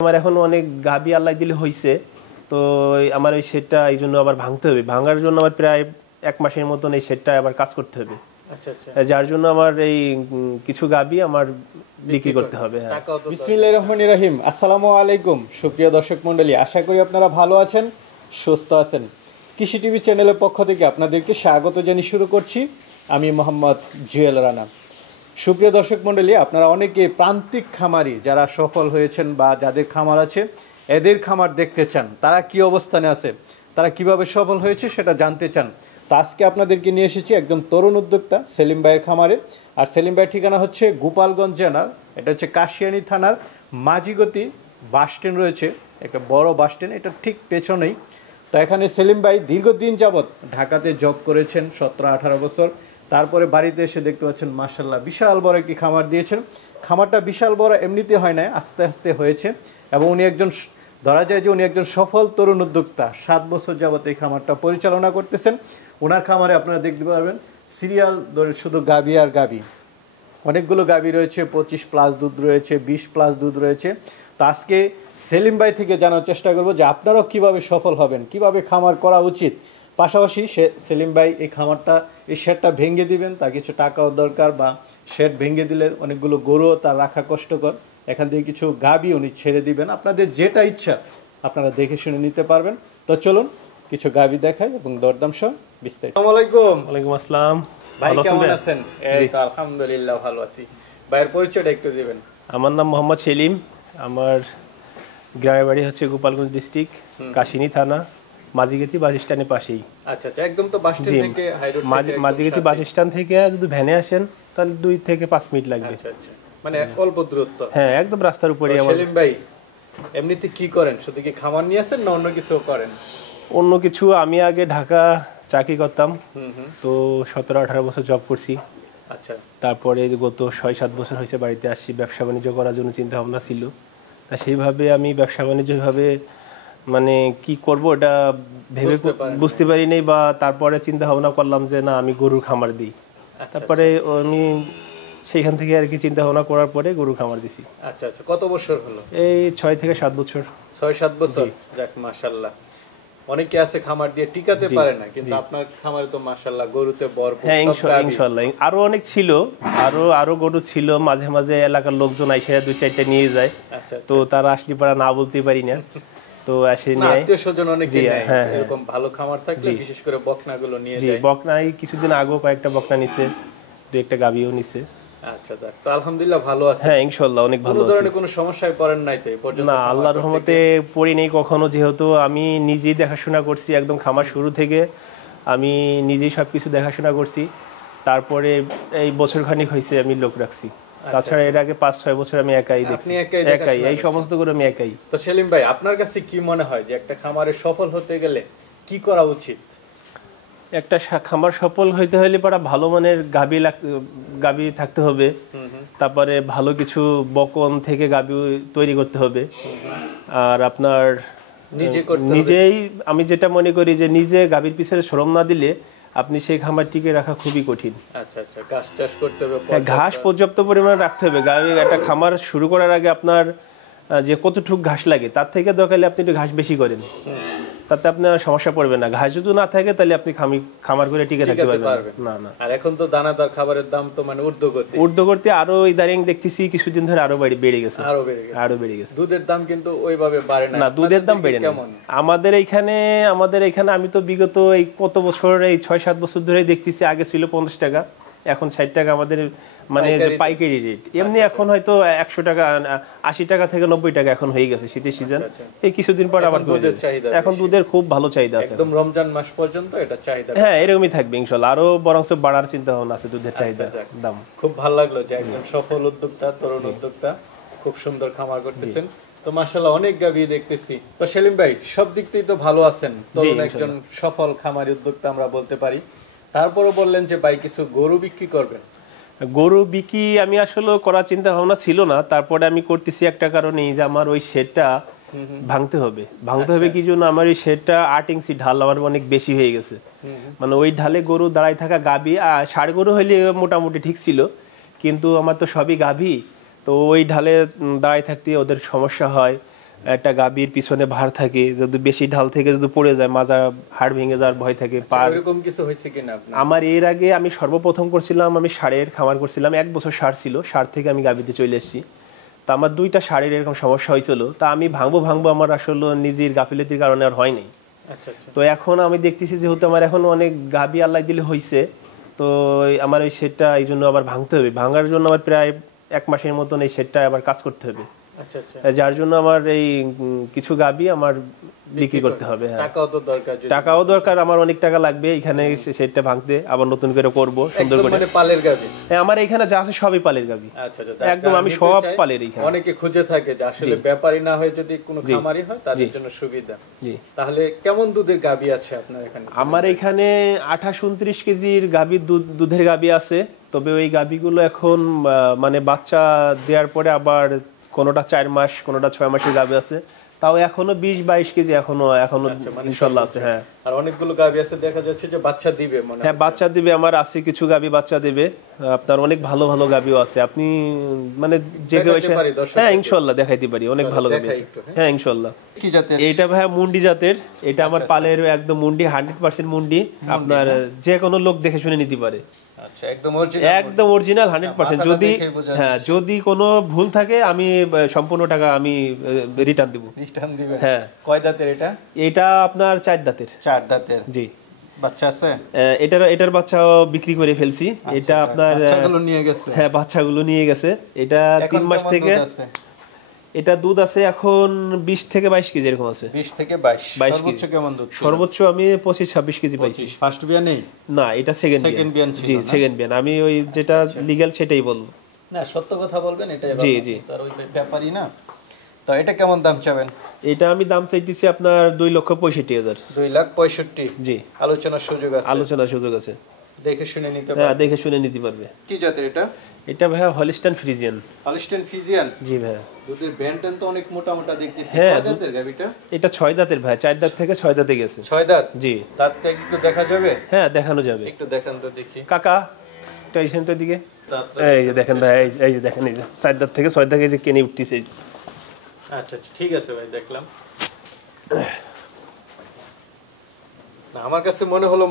আমার এখন অনেক গাবি আল্লাহ দিলে হয়েছে, তো আমার ওই শেডটা এই জন্য আবার ভাঙতে হবে। ভাঙার জন্য আমার প্রায় 1 মাসের মতন এই শেডটা আবার কাজ করতে হবে। আচ্ছা আচ্ছা, যার জন্য আমার এই কিছু গাবি আমার বিক্রি করতে হবে। হ্যাঁ, বিসমিল্লাহির রহমানির রহিম। আসসালামু আলাইকুম সুপ্রিয় দর্শক মণ্ডলী, আশা করি আপনারা ভালো আছেন, সুস্থ আছেন। কৃষি টিভি চ্যানেলের পক্ষ থেকে আপনাদেরকে স্বাগত জানিয়ে শুরু করছি আমি মোহাম্মদ জুয়েল রানা। সুপ্রিয় দর্শক মণ্ডলী, আপনারা অনেকে প্রান্তিক খামারি যারা সফল হয়েছেন বা যাদের খামার আছে এদের খামার দেখতে চান, তারা কি অবস্থানে আছে, তারা কিভাবে সফল হয়েছে সেটা জানতে চান। তো আজকে আপনাদেরকে নিয়ে এসেছি একজন তরুণ উদ্যোক্তা সেলিম ভাইয়ের খামারে। আর সেলিম ভাইয়ের ঠিকানা হচ্ছে গোপালগঞ্জ জেলার, এটা হচ্ছে কাশিয়ানী থানার মাঝিগতি বাস স্ট্যান্ড রয়েছে, একটা বড় বাস স্ট্যান্ড, এটা ঠিক পেছনেই। তো এখানে সেলিম ভাই দীর্ঘদিন যাবৎ ঢাকাতে জব করেছেন, 17-18 বছর। তারপরে বাড়িতে এসে দেখতে পাচ্ছেন মাশাআল্লাহ বিশাল বড় একটি খামার দিয়েছেন। খামারটা বিশাল বড় এমনিতে হয় না, আস্তে আস্তে হয়েছে। এবং উনি একজন, ধরা যায় যে উনি একজন সফল তরুণ উদ্যোক্তা। 7 বছর যাবৎ এই খামারটা পরিচালনা করতেছেন। ওনার খামারে আপনারা দেখতে পারবেন সিরিয়াল ধরে শুধু গাবি আর গাবি, অনেকগুলো গাবি রয়েছে, 25+ দুধ রয়েছে, 20+ দুধ রয়েছে। তো আজকে সেলিম ভাই থেকে জানার চেষ্টা করব যে আপনারাও কিভাবে সফল হবেন, কিভাবে খামার করা উচিত। পাশাপাশি সেলিম ভাই এই খামারটা, এই শেডটা ভেঙে দিবেন, তার কিছু টাকাও দরকার, বা শেড ভেঙে দিলে অনেকগুলো গরুও তার রাখা কষ্টকর, এখান থেকে কিছু গাবি উনি ছেড়ে দিবেন। আপনাদের যেটা ইচ্ছা আপনারা দেখে শুনে নিতে পারবেন। তো চলুন কিছু গাবি দেখাই এবং দরদাম সহ বিস্তারিত। আসসালামু আলাইকুম। ওয়ালাইকুম আসসালাম। ভাই কেমন আছেন? এই তো আলহামদুলিল্লাহ ভালো আছি। ভাইয়ের পরিচয়টা একটু দিবেন। আমার নাম মোহাম্মদ সেলিম। আমার গ্রামের বাড়ি হচ্ছে গোপালগঞ্জ ডিস্ট্রিক্ট, কাশিনী থানা, মাঝিগতি বাস স্ট্যান্ডের পাশেই। আচ্ছা আচ্ছা, একদম তো বাস স্ট্যান্ড থেকে হাই রোড থেকে, মাঝিগতি বাস স্ট্যান্ড থেকে যদি ভ্যানে আসেন তাহলে 2 থেকে 5 মিনিট লাগবে। আচ্ছা আচ্ছা, মানে অল্প দূরত্ব। হ্যাঁ, একদম রাস্তার উপরে। সেলিম ভাই এমনিতে কি করেন? শুধু কি খামার নিয়ে আসেন না অন্য কিছু করেন? অন্য কিছু, আমি আগে ঢাকা চাকরি করতাম, তো 17-18 বছর জব করছি। আচ্ছা, তারপরে গত 6-7 বছর হয়েছে বাড়িতে আসছি। ব্যবসা বাণিজ্য করার জন্য চিন্তা ভাবনা ছিল, তা সেইভাবে আমি ব্যবসা বাণিজ্যভাবে মানে কি করব এটা ভেবে বুঝতে পারি নাই, বা তারপরে চিন্তা ভাবনা করলাম যে না আমি গরুর খামার দিই। তারপরে আমি সেইখান থেকে আর কি চিন্তা ভাবনা করার পরে গরুর খামার দিছি। আচ্ছা আচ্ছা, কত বছর হলো? এই 6 থেকে 7 বছর। 6-7 বছর, যাক মাশাআল্লাহ। অনেকে আছে খামার দিয়ে টিকাতে পারে না, কিন্তু আপনার খামারে তো মাশাআল্লাহ গরুতে ভরপুর। হ্যাঁ ইনশাআল্লাহ, আরো অনেক ছিল, আরো গরু ছিল। মাঝে মাঝে এলাকার লোকজন আইসে 2-4টা নিয়ে যায়, তো তারা আসলে পারা না বলতে পারি না, তো আসে নিয়ে আত্মীয়স্বজন অনেকে নেয়। এরকম ভালো খামার থাকলে বিশেষ করে বকনাগুলো নিয়ে যায়। বকনাই কিছুদিন আগে কয়েকটা বকনা নিছে, 2-1টা গাবিও নিছে। আচ্ছা, তো আলহামদুলিল্লাহ ভালো আছে। হ্যাঁ ইনশাআল্লাহ অনেক ভালো আছে। কোনো ধরনের কোনো সমস্যায় পড়েন নাই তো এই পর্যন্ত? না, আল্লাহর রহমতে পড়ি নেই কখনো, যেহেতু আমি নিজেই দেখাশোনা করছি একদম খামার শুরু থেকে। আমি নিজেই সবকিছু দেখাশোনা করছি। তারপরে এই বছর খানিক হয়েছে আমি লোক রাখছি। তাছাড়া এর আগে 5-6 বছর আমি একাই দেখছি, একাই এই সমস্ত করে আমি একাই। তো সেলিম ভাই আপনার কাছে কি মনে হয় যে একটা খামারে সফল হতে গেলে কি করা উচিত? একটা খামার সফল হইতে হলে পড়া ভালো মানের গাবি থাকতে হবে, তারপরে ভালো কিছু বকন থেকে গাবি তৈরি করতে হবে। আর আপনার নিজেই, আমি যেটা মনে করি যে নিজে গাবির পিছনে শ্রম না দিলে আপনি সেই খামার টিকে রাখা খুবই কঠিন। আচ্ছা আচ্ছা, ঘাস চাষ করতে হবে, ঘাস পর্যাপ্ত পরিমাণে রাখতে হবে। গাবি একটা খামার শুরু করার আগে আপনার যে কতটুকু ঘাস লাগে তার থেকে দরকার হলে আপনি একটু ঘাস বেশি করেন, তাতে আপনার সমস্যা পড়বে না। ঘাস যদি না থাকে তাহলে আপনি খামার করে টিকে থাকতে পারবেন না। না, আর এখন তো দানাদার খাবারের দাম তো মানে ঊর্ধ্বগতি আরো ইদারিং দেখতেছি কিছুদিন ধরে আরো বেড়ে গেছে, আরো বেড়ে গেছে। দুধের দাম কিন্তু ওইভাবে বাড়ে না। না, দুধের দাম বেড়ে না। আমাদের এখানে আমি তো বিগত এই কত বছর, এই 6-7 বছর ধরে দেখতেছি, আগে ছিল 50 টাকা, এখন 60 টাকা আমাদের মানে পাইকারি রেট। এমনি এখন হয়তো 100 টাকা, 80 টাকা থেকে 90 টাকা এখন হয়ে গেছে শীতের সিজন। এই কিছুদিন পর আবার এখন দুধের খুব ভালো চাহিদা আছে, একদম রমজান মাস পর্যন্ত এটা চাহিদা। হ্যাঁ এরকমই থাকবে ইনশাআল্লাহ, আরো বরংস বাড়ার চিন্তা ভাবনা আছে দুধের চাহিদা দাম। খুব ভালো লাগলো যে একজন সফল উদ্যোক্তা, তরুণ উদ্যোক্তা, খুব সুন্দর খামার করতেছেন। তো মাশাআল্লাহ অনেক গাবি দেখতেছি। তো সেলিম ভাই সব দিক থেকেই তো ভালো আছেন, তরুণ একজন সফল খামারি উদ্যোক্তা আমরা বলতে পারি। তারপরে বললেন যে ভাই কিছু গরু বিক্রি করবেন। গরু বিক্রি আমি আসলে করার চিন্তা ভাবনা ছিল না, তারপরে আমি করতেছি একটা কারণেই যে আমার ওই শেডটা ভাঙতে হবে কি জন্য, আমার ওই শেডটা 8 ইঞ্চি ঢাল আমার অনেক বেশি হয়ে গেছে। মানে ওই ঢালে গরু দাঁড়ায় থাকা গাভী, ষাঁড় গরু হইলে মোটামুটি ঠিক ছিল, কিন্তু আমার তো সবই গাভী, তো ওই ঢালে দাঁড়ায় থাকতে ওদের সমস্যা হয়। একটা গাভীর পিছনে ভার থাকে, যদি বেশি ঢাল থেকে যদি পড়ে যায় মাজা হাড় ভেঙে যাওয়ার ভয় থাকে। পার এরকম কিছু হয়েছে কিনা আপনার? আমার এর আগে আমি সর্বপ্রথম করছিলাম, আমি ষাঁড়ের খামার করছিলাম, 1 বছর ষাঁড় ছিল, ষাঁড় থেকে আমি গাভীতে চলে এসেছি। তা আমার 2টা ষাঁড়ের এরকম সমস্যা হয়েছিল, তা আমি ভাঙবো আমার আসলে নিজের গাফিলতির কারণে আর হয় নাই। আচ্ছা আচ্ছা। তো এখন আমি দেখতেছি যেহেতু আমার এখন অনেক গাভী আল্লাহ দিলে হয়েছে, তো আমার ওই শেডটা এই জন্য আবার ভাঙতে হবে। ভাঙার জন্য আমার প্রায় 1 মাসের মতন এই শেডটা আবার কাজ করতে হবে। আচ্ছা আচ্ছা। যার জন্য আমার এই কিছু গাভী আমার বিক্রি করতে হবে। হ্যাঁ, টাকাও তো দরকার। টাকাও দরকার, আমার অনেক টাকা লাগবে এখানে শেডটা ভাঙতে, আবার নতুন করে করব সুন্দর করে। মানে পালের গাভী? হ্যাঁ, আমার এখানে যা আছে সবই পালের গাভী। আচ্ছা আচ্ছা। একদম আমি সব পালের এখানে। অনেকে খুঁজে থাকে যে আসলে ব্যাপারী না হয়ে যদি কোনো খামারি হয় তাদের জন্য সুবিধা। জি। তাহলে কেমন দুধের গাভী আছে আপনার এখানে? আমার এখানে 28-29 কেজির গাভীর দুধের গাভী আছে, তবে ওই গাভীগুলো এখন মানে বাচ্চা দেওয়ার পরে আবার কোনোটা 4 মাস কোনোটা 6 মাসের গাভী আছে, তাও এখনো 20-22 কেজি এখনো ইনশাআল্লাহ আছে। হ্যাঁ, আর অনেকগুলো গাভী আছে দেখা যাচ্ছে যে বাচ্চা দিবে মনে হয়। হ্যাঁ, বাচ্চা দিবে, আমার আছে কিছু গাভী বাচ্চা দেবে। আপনার অনেক ভালো ভালো গাভীও আছে, আপনি মানে যে কেউ এসে, হ্যাঁ ইনশাআল্লাহ দেখাইতে পারি, অনেক ভালো গাভী আছে। হ্যাঁ ইনশাআল্লাহ। কি জাতের? এইটা ভাই মুন্ডি জাতের, এটা আমার পালের একদম মুন্ডি, 100% মুন্ডি। আপনার যে কোনো লোক দেখে শুনে নিতে পারে। আচ্ছা, একদম অরিজিনাল 100%। যদি হ্যাঁ যদি কোনো ভুল থাকে আমি সম্পূর্ণ টাকা আমি রিটার্ন দিব। হ্যাঁ। কয় দাঁতের এটা? এটা আপনার 4 দাঁতের। 4 দাঁতের। জি। বাচ্চা আছে? এটার বাচ্চাও বিক্রি করে ফেলছি। এটা আপনার বাচ্চাগুলো নিয়ে গেছে? হ্যাঁ, বাচ্চাগুলো নিয়ে গেছে। এটা 3 মাস থেকে এটা দুধ আছে এখন 20 থেকে 22 কেজি এরকম আছে। 20 থেকে 22। সর্বোচ্চ কেমন দুধ? সর্বোচ্চ আমি 25-26 কেজি পাইছি। ফার্স্ট বিয়ান নেই? না, এটা সেকেন্ড বিয়ান ছিল। জি, সেকেন্ড বিয়ান। আমি ওই যেটা লিগ্যাল সেটাই বলবো। না, সত্য কথা বলবেন, এটাই ভালো। জি জি। তার ওই ব্যাপারই না। তো এটা কেমন দাম চাবেন? এটা আমি দাম চাইতেছি আপনার 2,65,000। 2,65,000? জি। আলোচনার সুযোগ আছে? আলোচনার সুযোগ আছে। দেখে শুনে নিতে পারবে? হ্যাঁ, দেখে শুনে নিতে পারবে। কি জাতের এটা? এটা ভাইয়া হলিস্টাইন ফ্রিজিয়ান। Holstein Friesian? জি ভাইয়া। দুধের ব্যান্ডেন তো অনেক মোটা মোটা দেখতেছি। হ্যাঁ, কয় দাঁতের গাবিটা? এটা 6 দাঁতের ভাই, 4 দাঁত থেকে 6 দাঁতে গেছে। 6 দাঁত? জি। দাঁতটা একটু দেখা যাবে? হ্যাঁ, দেখানো যাবে। একটু দেখান তো দেখি। কাকা এটা এই সেন্টার দিকে। এই যে দেখেন ভাই, এই যে দেখেন, এই যে 4 দাঁত থেকে 6 দাঁতে যে কেনে উঠতিছে। আচ্ছা ঠিক আছে ভাই, দেখলাম। আমার কাছে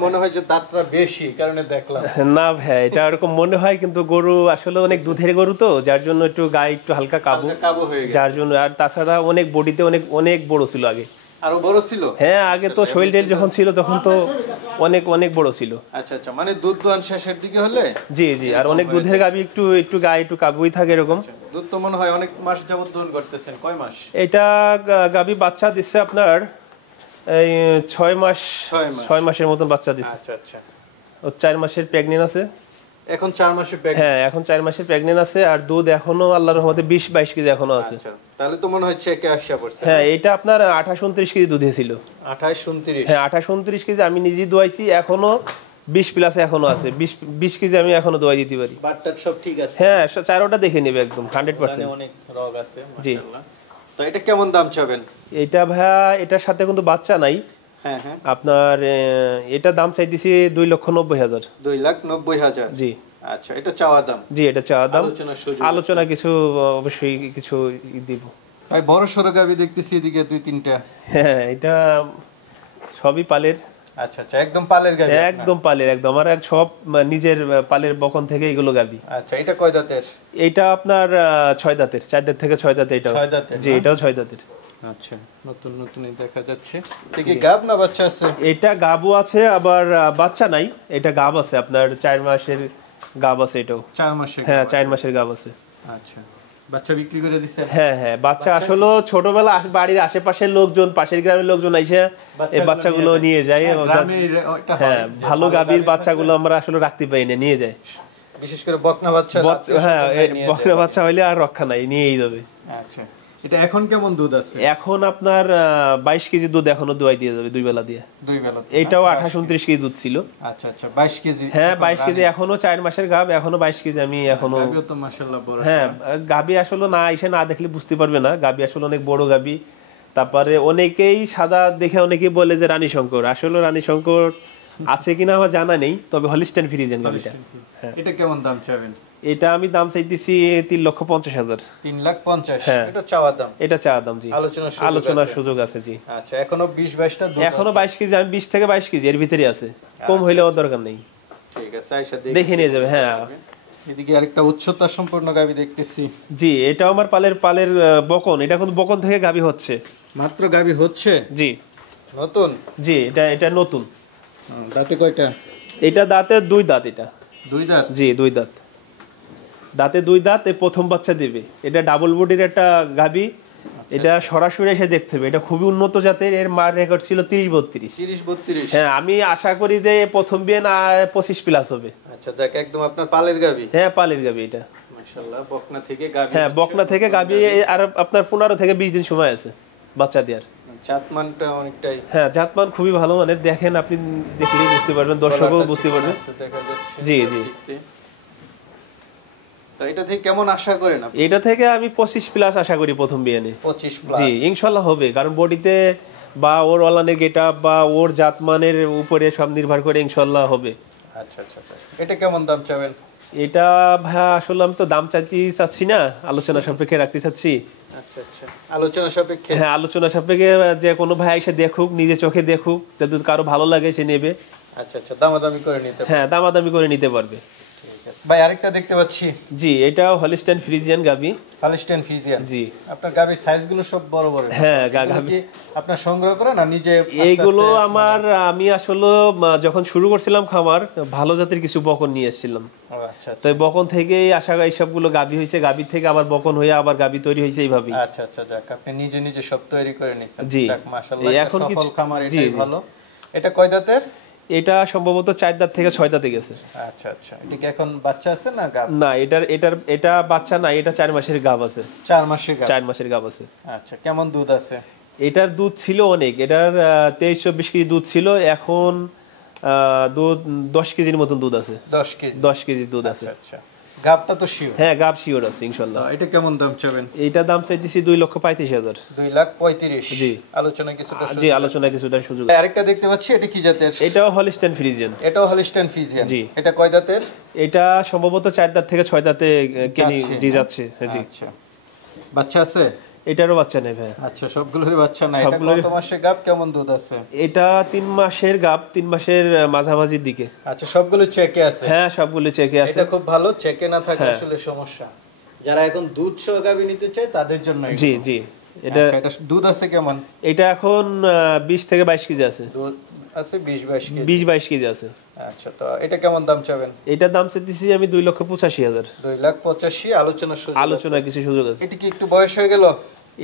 মনে হয় যে দাঁতটা বেশি কারণে দেখলাম। না ভাই, এটা এরকম মনে হয়, কিন্তু গরু আসলে অনেক দুধের গরু তো, যার জন্য একটু গায়ে একটু হালকা কাবু হয়ে গেছে, যার জন্য। আর তাছাড়া অনেক বডিতে অনেক বড় ছিল আগে। আরো বড় ছিল? হ্যাঁ, আগে তো শৈল টেল যখন ছিল তখন তো অনেক বড় ছিল। আচ্ছা আচ্ছা, মানে দুধ দোয়ান শেষের দিকে হলে? জি জি। আর অনেক দুধের গাবি একটু গায়ে একটু কাবুই থাকে এরকম। দুধ তো মনে হয় অনেক মাস যাবত দোয়ান করতেছেন। কয় মাস? এটা গাবি বাচ্চা দিচ্ছে আপনার এই 6 মাসের মতন বাচ্চা দিচ্ছে। আচ্ছা আচ্ছা। ও 4 মাসের প্রেগন্যান্ট আছে এখন। 4 মাসের প্রেগন্যান্ট? হ্যাঁ, এখন 4 মাসের প্রেগন্যান্ট আছে। আর দুধ এখনো আল্লাহর রহমতে 20-22 কেজি এখনো আছে। আচ্ছা, তাহলে তো মনে হয় চেকে আসা পড়ছে। হ্যাঁ, এটা আপনার 28-29 কেজি দুধে ছিল। 28-29? হ্যাঁ, 28-29 কেজি আমি নিজে দোয়াইছি, এখনো 20 প্লাস এখনো আছে। 20 কেজি আমি এখনো দোয়াই দিতে পারি। বাটটা সব ঠিক আছে? হ্যাঁ, চারোটা দেখে নেবে একদম 100%। অনেক রগ আছে মাশাআল্লাহ। তো এটা কেমন দাম চাবেন? এটা ভাইয়া, এটার সাথে কিন্তু বাচ্চা নাই। হ্যাঁ হ্যাঁ। আপনার এটা দাম চাইতেছি 2,90,000। 2,90,000? জি। আচ্ছা, এটা চাওয়া দাম? জি, এটা চাওয়া দাম। আলোচনা কিছু অবশ্যই কিছু দিব। ভাই বড় সরো গাবি দেখতেছি এদিকে 2-3টা। হ্যাঁ, এটা সবই পালের। আচ্ছা আচ্ছা, একদম পালের গাবি? একদম পালের, একদম আমার সব নিজের পালের বকন থেকে এগুলো গাবি। আচ্ছা, এটা কয় দাঁতের? এটা আপনার 6 দাঁতের। 4 দাঁত থেকে 6 দাঁতে। এটাও 6 দাঁতের? জি, এটাও 6 দাঁতের। আচ্ছা, নতুনই দেখা যাচ্ছে। এটা কি গাব না বাচ্চা আছে? এটা গাবও আছে, আবার বাচ্চা নাই। এটা গাব আছে, আপনার 4 মাসের গাব আছে। এটাও 4 মাসের? হ্যাঁ, 4 মাসের গাব আছে। আচ্ছা, বাচ্চা বিক্রি করে দিচ্ছেন? হ্যাঁ হ্যাঁ, বাচ্চা আসলে ছোটবেলা বাড়ির আশেপাশের লোকজন, পাশের গ্রামের লোকজন আইসে এই বাচ্চাগুলো নিয়ে যায়। হ্যাঁ, ভালো গাভীর বাচ্চাগুলো আমরা আসলে রাখতে পাই না, নিয়ে যায়। বিশেষ করে বকনা বাচ্চা। হ্যাঁ, বকনা বাচ্চা হইলে আর রক্ষা নাই, নিয়েই যাবে। আচ্ছা, এটা এখন কেমন দুধ আছে? এখন আপনার 22 কেজি দুধ এখনো দোয়াই দিয়ে যাবে 2 বেলা দিয়ে। 2 বেলা? এটাও 28-29 কেজি দুধ ছিল। আচ্ছা আচ্ছা, 22 কেজি? হ্যাঁ, 22 কেজি এখনো। 4 মাসের গাব, এখনো 22 কেজি আমি এখনো। গাবিও তো মাশাআল্লাহ বড়। হ্যাঁ, গাবি আসলে না এসে না দেখলে বুঝতে পারবে না, গাবি আসলে অনেক বড় গাবি। তারপরে অনেকেই সাদা দেখে অনেকেই বলে যে রানী শঙ্কর, আসলে রানী শঙ্কর আছে কিনা আমার জানা নেই, তবে হলিস্টাইন ফ্রিজিয়ান গাবিটা। এটা কেমন দাম চাবেন? এটা আমি দাম চাইতেছি 3,50,000। 3,50,000 হ্যাঁ। এটা চাওয়া দাম, এটা চা দাম জি। আলোচনার আছে। সুযোগ আছে জি। আচ্ছা, এখনো 20-22টা দুধ এখনো আছে। 22 কেজি, আমি 20 থেকে 22 কেজি এর ভিতরে আছে, কম হইলে ওর দরকার নেই। ঠিক আছে, আয়শা দেখে নিয়ে যাবে। হ্যাঁ এদিকে আরেকটা উচ্চতা সম্পূর্ণ গাবি দেখতেছি। জি, এটাও আমার পালের পালের বকন। এটা কিন্তু বকন থেকে গাবি হচ্ছে, মাত্র গাবি হচ্ছে জি নতুন। জি। এটা নতুন। দাঁতে কয়টা? এটা দাঁতে 2 দাঁত। এটা 2 দাঁত। জি 2 দাঁত, দাঁতে 2 দাঁত। এই প্রথম বাচ্চা দিবে। এটা ডাবল বডির একটা গাবি। এটা সরাসরি এসে দেখতে হবে। এটা খুবই উন্নত জাতের। এর মার রেকর্ড ছিল 30-32। 30-32। হ্যাঁ, আমি আশা করি যে প্রথম বিয়ে না 25 প্লাস হবে। আচ্ছা, যাক, একদম আপনার পালের গাবি। হ্যাঁ, পালের গাবি এটা। মাশাআল্লাহ, বকনা থেকে গাবি। হ্যাঁ, বকনা থেকে গাবি। আর আপনার 15 থেকে 20 দিন সময় আছে বাচ্চা দেওয়ার। জাতমানটা অনেকটাই। হ্যাঁ, জাতমান খুবই ভালো মানের। দেখেন, আপনি দেখলেই বুঝতে পারবেন, দর্শকও বুঝতে পারবেন। দেখা যাচ্ছে। জি জি। তো এটা থেকে কেমন আশা করেন আপনি? এটা থেকে আমি 25 প্লাস আশা করি প্রথম বিয়ে নিয়ে। 25 প্লাস। জি, ইনশাল্লাহ হবে। কারণ বডিতে বা ওর ওলানের গেটআপ বা ওর জাতমানের উপরে সব নির্ভর করে ইনশাল্লাহ হবে। আচ্ছা আচ্ছা আচ্ছা, এটা কেমন দাম চাবেন? এটা ভাইয়া আসলে আমি তো দাম চাচ্ছি না, আলোচনা সাপেক্ষে রাখতে চাচ্ছি। আচ্ছা আচ্ছা, আলোচনা সাপেক্ষে। হ্যাঁ, আলোচনা সাপেক্ষে। যে কোনো ভাই এসে দেখুক, নিজে চোখে দেখুক, যদি কারো ভালো লাগে সে নেবে। আচ্ছা আচ্ছা, দামাদামি করে নিতে পারবে। হ্যাঁ, দামাদামি করে নিতে পারবে। ঠিক আছে ভাই, আরেকটা দেখতে পাচ্ছি। জি, এটা হলিস্টাইন ফ্রিজিয়ান গাবি। Holstein Friesian. জি। আপনার গাবির সাইজগুলো সব বড় বড়। হ্যাঁ, এগুলো কি আপনার সংগ্রহ করা না নিজে? এইগুলো আমি আসলে যখন শুরু করছিলাম খামার, ভালো জাতের কিছু বকন নিয়ে এসেছিলাম। আচ্ছা তো এই বকন থেকেই আশা করি সবগুলো গাবি হয়েছে। গাবি থেকে আবার বকন হয়ে আবার গাবি তৈরি হয়েছে এইভাবে। আচ্ছা আচ্ছা, যাক, আপনি নিজে নিজে সব তৈরি করে নিছেন। জি। যাক, মাশাআল্লাহ, এখন সফল কিছু খামার, জি এটাই জি। ভালো। এটা কয় দাঁতের? এটা সম্ভবত 4 দাঁত থেকে 6 দাঁতে গেছে। আচ্ছা আচ্ছা, এটা কি এখন বাচ্চা আছে না গাব? না, এটা বাচ্চা না, এটা 4 মাসের গাব আছে। 4 মাসের গাব। 4 মাসের গাব আছে। আচ্ছা, কেমন দুধ আছে? এটার দুধ ছিল অনেক। এটার 23-24 কেজি দুধ ছিল। এখন দুধ 10 কেজির মতন দুধ আছে। 10 কেজি। 10 কেজি দুধ আছে। আচ্ছা, গাবটা তো শিওর। হ্যাঁ, গাব শিওর আছে ইনশাল্লাহ। এটা কেমন দাম চাবেন? এইটা দাম চাইতেছি 2,35,000। 2,35,000। জি। আলোচনা কিছুটা জি, আলোচনা কিছুটা সুযোগ। আরেকটা দেখতে পাচ্ছি, এটা কি জাতের? এটাও হলিস্টাইন ফ্রিজিয়ান। এটাও হলিস্টাইন ফ্রিজিয়ান। জি। এটা কয় দাঁতের? এটা সম্ভবত 4 দাঁত থেকে 6 দাঁতে জি যাচ্ছে। জি। আচ্ছা, বাচ্চা আছে? এটারও বাচ্চা নেই ভাই। আচ্ছা, সবগুলোরই বাচ্চা নাই। এটা কত মাসের গাব, কেমন দুধ আছে? এটা 3 মাসের গাব, 3 মাসের মাঝামাঝির দিকে। আচ্ছা, সবগুলো চেকে আছে? হ্যাঁ, সবগুলো চেকে আছে। এটা খুব ভালো, চেকে না থাকলে আসলে সমস্যা। যারা এখন দুধ সহ গাবি নিতে চায় তাদের জন্য। জি জি। এটা দুধ আছে কেমন? এটা এখন 20 থেকে 22 কেজি আছে। দুধ আছে 20-22 কেজি। 20-22 কেজি আছে। আচ্ছা, তো এটা কেমন দাম চাবেন? এটার দাম চাইতেছি আমি 2,85,000। 2,85,000। আলোচনা কিছু সুযোগ আছে। এটা কি একটু বয়স হয়ে গেল?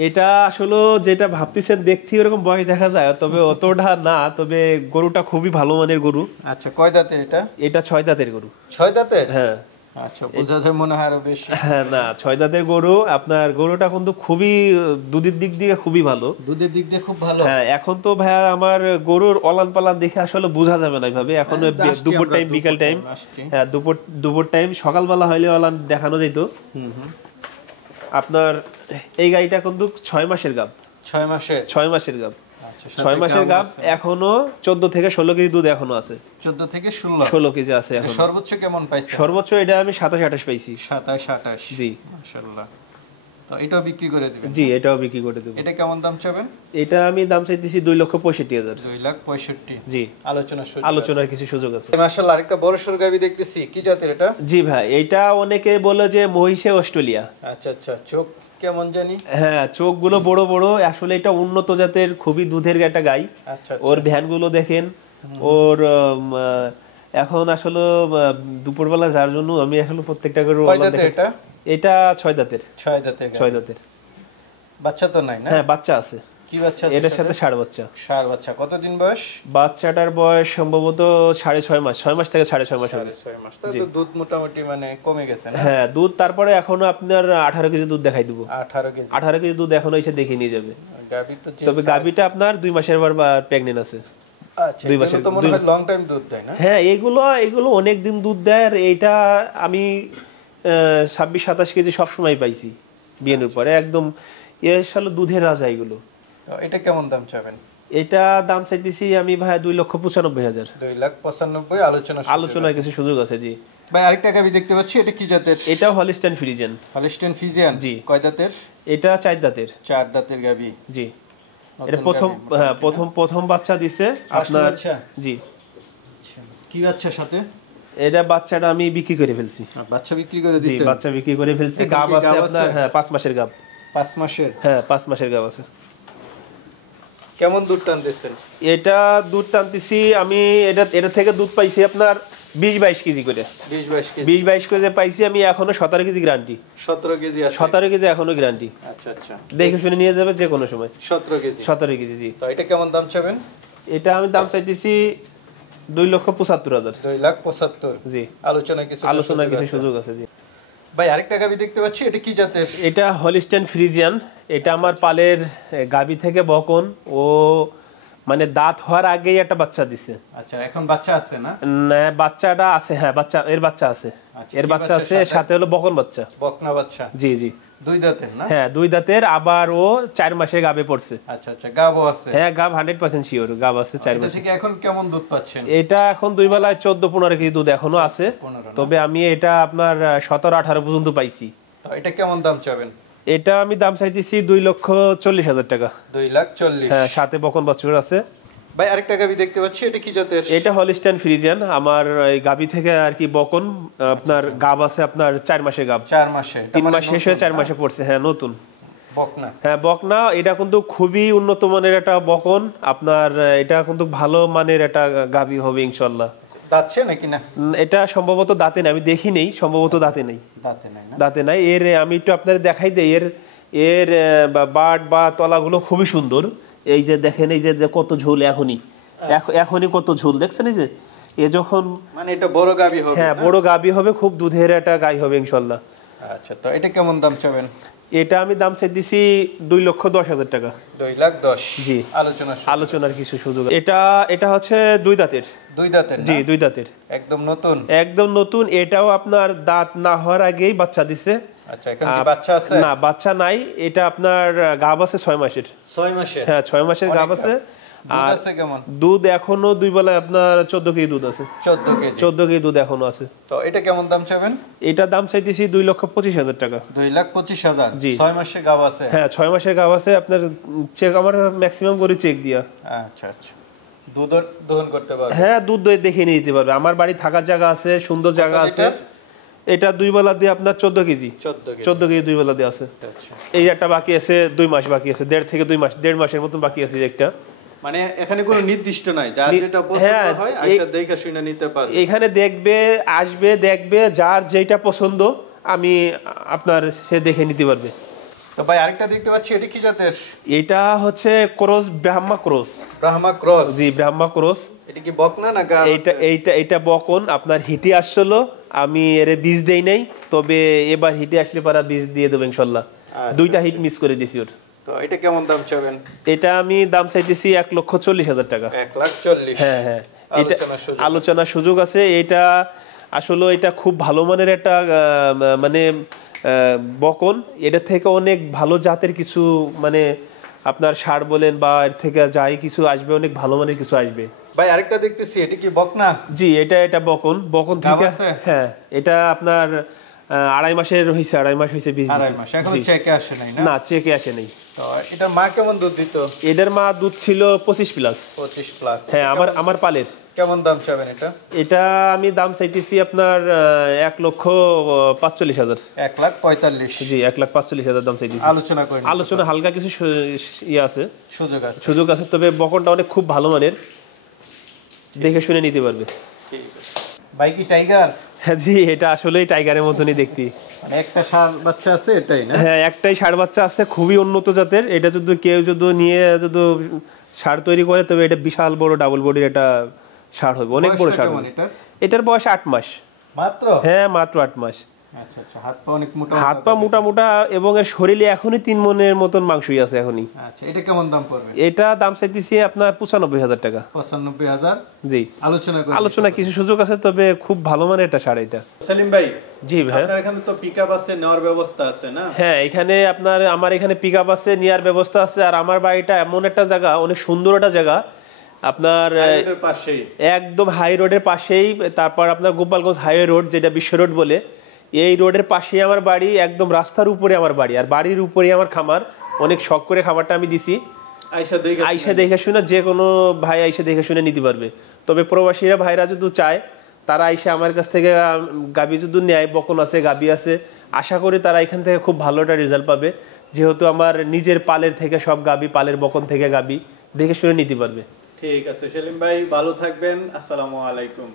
এটা আসলে যেটা ভাবতেছেন দেখতে ওরকম বয়স দেখা যায়, তবে অতটা না। তবে গরুটা খুবই ভালো মানের গরু। আচ্ছা, কয় দাঁতের এটা? এটা 6 দাঁতের গরু। 6 দাঁতের? হ্যাঁ। আচ্ছা, বোঝা যায় মনে হয় আরো বেশি। হ্যাঁ, না, 6 দাঁতের গরু। আপনার গরুটা কিন্তু খুবই দুধের দিক দিয়ে খুবই ভালো। দুধের দিক দিয়ে খুব ভালো। হ্যাঁ, এখন তো ভাইয়া আমার গরুর অলান পালান দেখে আসলে বোঝা যাবে না এইভাবে। এখন দুপুর টাইম, বিকাল টাইম। হ্যাঁ, দুপুর টাইম, সকালবেলা হইলে অলান দেখানো যেত। আপনার এই গাড়িটা কিন্তু 6 মাসের গাব। 6 মাসের? 6 মাসের গাব। আচ্ছা, 6 মাসের গাব। এখনো 14 থেকে 16 কেজি দুধ এখনো আছে। 14 থেকে 16? 16 কেজি আছে এখন। সর্বোচ্চ কেমন পাইছেন? সর্বোচ্চ এটা আমি 27-28 পাইছি। 27-28? জি। মাশাআল্লাহ। তো এটাও বিক্রি করে দিবেন? জি, এটাও বিক্রি করে দেব। এটা কেমন দাম চাবেন? এটা আমি দাম চাইতেছি 2,65,000। 2,65,000। জি। আলোচনার কিছু সুযোগ আছে। মাশাআল্লাহ, আরেকটা বড় সর গাবি দেখতেছি। কি জাতের এটা? জি ভাই, এটা অনেকে বলে যে মহিষে অস্ট্রেলিয়া। আচ্ছা আচ্ছা, চোখ কেমন জানি? হ্যাঁ, চোখগুলো বড় বড়। আসলে এটা উন্নত জাতের খুবই দুধের একটা গাই। আচ্ছা, ওর ভ্যানগুলো দেখেন। ওর এখন আসলে দুপুরবেলা যার জন্য আমি আসলে প্রত্যেকটা করে এটা? এটা 6 দাঁতের। 6 দাঁতের? 6 দাঁতের। বাচ্চা তো নাই না? হ্যাঁ, বাচ্চা আছে। কি বাচ্চা আছে? এটার সাথে ষাঁড় বাচ্চা। ষাঁড় বাচ্চা। কতদিন বয়স? বাচ্চাটার বয়স সম্ভবত 6.5 মাস। 6 মাস থেকে 6.5 মাস হবে। 6 মাস। তো দুধ মোটামুটি মানে কমে গেছে না? হ্যাঁ, দুধ তারপরে এখনো আপনার 18 কেজি দুধ দেখাই দিব। 18 কেজি? 18 কেজি দুধ এখনো এসে দেখে নিয়ে যাবে। গাবি তো তবে গাবিটা আপনার 2 মাসের বার প্রেগন্যান্ট আছে। আচ্ছা, 2 মাসের তো মনে হয় লং টাইম দুধ দেয় না? হ্যাঁ, এগুলো অনেক দিন দুধ দেয়। আর এইটা আমি 26-27 কেজি সব সময় পাইছি বিয়ের পরে। একদম সালে দুধের রাজা এগুলো। তো এটা কেমন দাম চাবেন? এটা দাম চাইতেছি আমি ভাই 2,95,000। 2,95,000। আলোচনার কিছু সুযোগ আছে। জি। ভাই আরেকটা গাবি দেখতে পাচ্ছি, এটা কি জাতের? এটা হলিস্টাইন ফ্রিজিয়ান। হলিস্টাইন ফ্রিজিয়ান, জি। কয় দাঁতের? এটা 4 দাঁতের। 4 দাঁতের গাবি। জি, এটা প্রথম, হ্যাঁ প্রথম বাচ্চা দিছে আপনার। জি। আচ্ছা, কি বাচ্চা সাথে? এটা বাচ্চাটা আমি বিক্রি করে ফেলছি। বাচ্চা বিক্রি করে জি, দিয়েছেন? বাচ্চা বিক্রি করে ফেলছি। গাব আছে আপনার, হ্যাঁ 5 মাসের গাব। 5 মাসের? হ্যাঁ 5 মাসের গাব আছে। কেমন দুধ টানতেছেন? এটা দুধ টানতেছি আমি, এটা থেকে দুধ পাইছি আপনার 20-22 কেজি করে। 20-22 কেজি পাইছি আমি, এখনো 17 কেজি গ্যারান্টি। 17 কেজি আছে? 17 কেজি এখনো গ্যারান্টি। আচ্ছা আচ্ছা, দেখে শুনে নিয়ে যাবে যে কোনো সময়। 17 কেজি? 17 কেজি, জি। তো এটা কেমন দাম চাবেন? এটা আমি দাম চাইতেছি 2,75,000। 2,75,000? জি। আলোচনা কিছু সুযোগ আছে, জি। ভাই আরেকটা গাবি দেখতে পাচ্ছি, এটা কি জাতের? এটা হলিস্টাইন ফ্রিজিয়ান। এটা আমার পালের গাবি থেকে বকন। ও মানে দাঁত হওয়ার আগেই একটা বাচ্চা দিছে। আচ্ছা, এখন বাচ্চা আছে না? না, বাচ্চাটা আছে, হ্যাঁ এর বাচ্চা আছে। এর বাচ্চা আছে, সাথে হলো বকন বাচ্চা। বকনা বাচ্চা? জি জি। 2 দাঁতের না? হ্যাঁ 2 দাঁতের, আবার ও 4 মাসে গাবে পড়ছে। আচ্ছা আচ্ছা, গাবও আছে? হ্যাঁ গাব 100% শিওর গাব আছে 4 মাসে। থেকে এখন কেমন দুধ পাচ্ছেন? এটা এখন 2 বেলায় 14-15 কেজি দুধ এখনো আছে। তবে আমি এটা আপনার 17-18 পর্যন্ত পাইছি। তো এটা কেমন দাম চাবেন? এটা আমি দাম চাইতেছি 2,40,000 টাকা। 2,40,000? হ্যাঁ, সাথে বকন বাছুর আছে। ভাই আরেকটা গাবি দেখতে পাচ্ছি, এটা কি জাতের? এটা হলিস্টাইন ফ্রিজিয়ান। আমার এই গাবি থেকে আর কি বকন আপনার গাব আছে আপনার 4 মাসে গাব। 4 মাসে? 3 মাস শেষ হয়ে 4 মাসে পড়ছে। হ্যাঁ নতুন বকনা? হ্যাঁ বকনা। এটা কিন্তু খুবই উন্নত মানের একটা বকন আপনার। এটা কিন্তু ভালো মানের একটা গাবি হবে ইনশাআল্লাহ। দাঁতছে নাকি না? এটা সম্ভবত দাঁতে নাই, আমি দেখি নেই, সম্ভবত দাঁতে নেই। দাঁতে নাই না? দাঁতে নাই। এর আমি একটু আপনাদের দেখাই দেই। এর বাট বা তলাগুলো খুবই সুন্দর। এই যে দেখেন, এই যে কত ঝোল এখনই কত ঝোল দেখছেন। এই যে এ যখন মানে এটা বড় গাবি হবে? হ্যাঁ বড় গাবি হবে, খুব দুধের একটা গাই হবে ইনশাআল্লাহ। আচ্ছা, তো এটা কেমন দাম চাবেন? এটা আমি দাম চাই দিছি 2,10,000 টাকা। 2,10,000? জি। আলোচনার কিছু সুযোগ। এটা হচ্ছে 2 দাঁতের। 2 দাঁতের? জি 2 দাঁতের, একদম নতুন। এটাও আপনার দাঁত না হওয়ার আগেই বাচ্চা দিছে। আচ্ছা, এখন কি বাচ্চা আছে? না, বাচ্চা নাই। এটা আপনার গাব আছে 6 মাসের। 6 মাসের? হ্যাঁ 6 মাসের গাব আছে। দুধ আছে কেমন? দুধ এখনো 2 বেলায় আপনার 14 কেজি দুধ আছে। 14 কেজি দুধ এখনো আছে। তো এটা কেমন দাম চাবেন? এটা দাম চাইতেছি 2,25,000 টাকা। 2,25,000? জি। 6 মাসের গাব আছে? হ্যাঁ 6 মাসের গাব আছে আপনার। চেক আমার ম্যাক্সিমাম করে চেক দিয়া। আচ্ছা আচ্ছা, দুধ দহন করতে পারবে? হ্যাঁ দুধ দেখে নিয়ে দিতে পারবে। আমার বাড়ি থাকার জায়গা আছে, সুন্দর জায়গা আছে। এটা 2 বেলা দিয়ে আপনার 14 কেজি। 14 কেজি 2 বেলা দিয়ে আছে। আচ্ছা, এই একটা বাকি আছে, 2 মাস বাকি আছে, 1.5 থেকে 2 মাস, 1.5 মাসের মতন বাকি আছে একটা। মানে এখানে কোনো নির্দিষ্ট নাই, যার যেটা পছন্দ হয় আইসা দেখে শুনে নিতে পারবে। এখানে আসবে দেখবে, যার যেটা পছন্দ আমি আপনার সে দেখে নিতে পারবে। তো ভাই আরেকটা দেখতে পাচ্ছি, এটা কি জাতের? এটা হচ্ছে ক্রস, ব্রাহ্মা ক্রস। জি ব্রাহ্মা ক্রস। এটা কি বকনা না গাব? এটা বকন। আপনার হিটে আসছিল, আমি এর বীজ দেই নাই, তবে এবার হিটে আসলে পারা বীজ দিয়ে দেব ইনশাআল্লাহ। 2টা হিট মিস করে দিছি ওর। তো এটা কেমন দাম চাবেন? এটা আমি দাম চাইতেছি 1,40,000 টাকা। 1,40,000? হ্যাঁ হ্যাঁ, এটা আলোচনার সুযোগ আছে। এটা আসলে এটা খুব ভালো মানের একটা মানে বকন। এটা থেকে অনেক ভালো জাতের কিছু মানে আপনার ষাঁড় বলেন বা এর থেকে যাই কিছু আসবে, অনেক ভালো মানের কিছু আসবে। ভাই আরেকটা দেখতেছি, এটা কি বকনা? জি এটা বকন থেকে। হ্যাঁ এটা আপনার 2.5 মাসের হইছে, 2.5 মাস হইছে বীজ। 2.5 মাস? এখনো চেকে আসে নাই না? না, চেকে আসে নাই। তো এটার মা কেমন দুধ দিত? এটার মা দুধ ছিল 25 প্লাস। 25 প্লাস? হ্যাঁ আমার পালের। কেমন দাম চাবেন এটা? এটা আমি দাম চাইতেছি আপনার 1,45,000। 1,45,000? জি 1,45,000 দাম চাইতেছি। আলোচনা হালকা কিছু ইয়ে আছে, সুযোগ আছে। তবে বকনটা অনেক খুব ভালো মানের, দেখে শুনে নিতে পারবে। ভাই কি টাইগার? হ্যাঁ জি, এটা আসলেই টাইগারের মতনই দেখতে। মানে একটা ষাঁড় বাচ্চা আছে এটাই না? হ্যাঁ একটাই ষাঁড় বাচ্চা আছে, খুবই উন্নত জাতের। এটা যদি কেউ নিয়ে ষাঁড় তৈরি করে, তবে এটা বিশাল বড় ডাবল বডির একটা ষাঁড় হবে, অনেক বড় ষাঁড়। এটার বয়স 8 মাস মাত্র? হ্যাঁ মাত্র 8 মাস। আচ্ছা আচ্ছা, হাত পা মোটা এবং এর শরীরে এখনই 3 মনের মতন মাংসই আছে এখনই। আচ্ছা, এটা কেমন দাম পড়বে? এটা দাম চাইতেছি আপনার 95,000 টাকা। 95,000? জি। আলোচনা কিছু সুযোগ আছে, তবে খুব ভালো মানের একটা ষাঁড় এটা। সেলিম ভাই। জি ভাই। আপনার এখানে তো পিকআপ আছে, নেওয়ার ব্যবস্থা আছে না? হ্যাঁ এখানে আমার এখানে পিকআপ আছে, নেওয়ার ব্যবস্থা আছে। আর আমার বাড়িটা এমন একটা জায়গা, অনেক সুন্দর একটা জায়গা, আপনার হাইরোডের পাশেই একদম হাই রোডের পাশেই, তারপর আপনার গোপালগঞ্জ হাইওয়ে রোড যেটা বিশ্ব রোড বলে, এই রোডের পাশেই আমার বাড়ি, একদম রাস্তার উপরে আমার বাড়ি, আর বাড়ির উপরেই আমার খামার। অনেক শখ করে খামারটা আমি দিছি। আইসা দেখে শুনে যে কোনো ভাই আইসা দেখে শুনে নিতে পারবে। তবে প্রবাসীরা ভাইরা যদি চায় তারা আইসা আমার কাছ থেকে গাবি যদি নেয়, বকন আছে, গাবি আছে, আশা করি তারা এখান থেকে খুব ভালো একটা রেজাল্ট পাবে, যেহেতু আমার নিজের পালের থেকে সব গাবি, পালের বকন থেকে গাবি দেখে শুনে নিতে পারবে। ঠিক আছে সেলিম ভাই, ভালো থাকবেন। আসসালামু আলাইকুম।